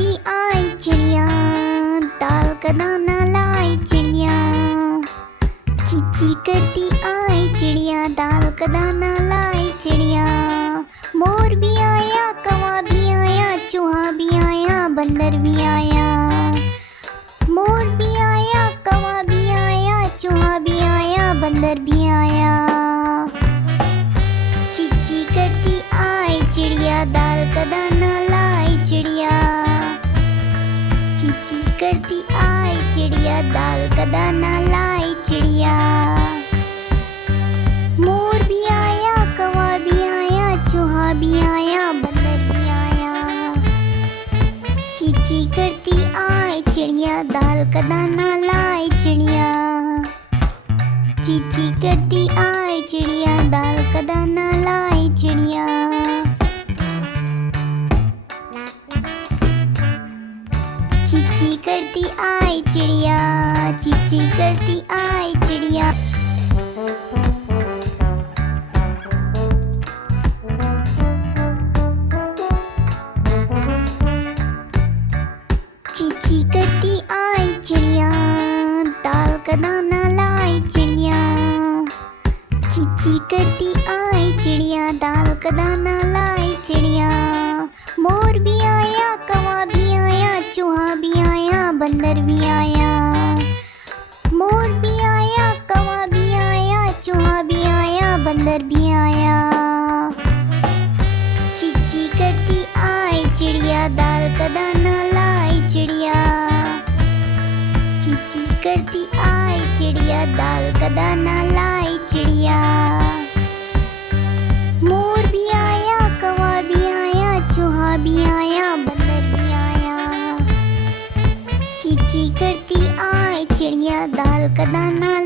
करती आई चिड़िया, दाल का दाना लाई चिड़िया। चींची करती आई चिड़िया, दाल का दाना लाई चिड़िया। मोर भी आया, कौवा भी आया, चूहा भी आया, बंदर भी आया। मोर भी आया, कौवा भी आया, चूहा भी आया, बंदर भी आया। चींची करती आई चिड़िया, दाल का दाना लाई चिड़िया। चींची करती आई चिड़िया, दाल का दाना लाई चिड़िया। मोर भी आया, कौवा भी आया, चूहा भी आया, बंदर भी आया। चींची करती आई चिड़िया, दाल का दाना लाई चिड़िया। चींची करती आई चिड़िया, दाल का दाना लाई चिड़िया। चींची करती आई चिड़िया, चींची करती आई चिड़िया। चींची करती आई चिड़िया, दाल का दाना लाई चिड़िया। चींची करती आई चिड़िया, दाल का दाना लाई चिड़िया। मोर भी आया, कौवा भी आया, चूहा भी आया, बंदर भी आया। मोर भी आया, कौवा भी आया, चूहा भी आया, बंदर भी आया। चींची करती आई चिड़िया, दाल का दाना लाई चिड़िया। चींची करती आई चिड़िया, दाल का दाना लाई चिड़िया। मोर भी आया, कौवा भी आया, चूहा भी आया, बंदर भी आया। चींची करती आई चिड़िया, दाल का दाना